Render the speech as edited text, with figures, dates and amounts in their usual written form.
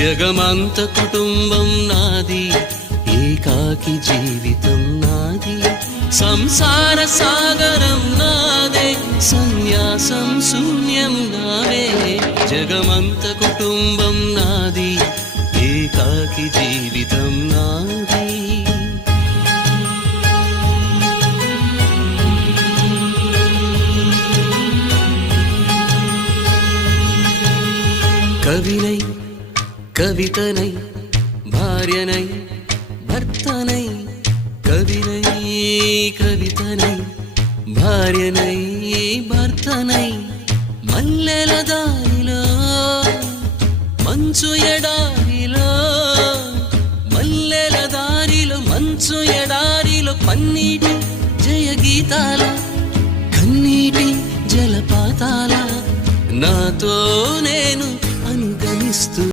జగమంత కుటుంబం నాది, ఏకాకి జీవితం నాది, సంసార సాగరం నాదే, సన్యాసం శూన్యం నావే. జగమంత కుటుంబం నాది, ఏకాకి జీవితం నాది. కవినై కవితనై భార్యనై భర్తనై, కవినై కవితనై భార్యనై భర్తనై, మల్లెల దారిలో మంచు ఎడారిలో, మల్లెల దారిలో మంచు ఎడారిలో, పన్నీటి జయ గీతాల కన్నీటి జలపాతాల, నాతో నేను అనుగమిస్తూ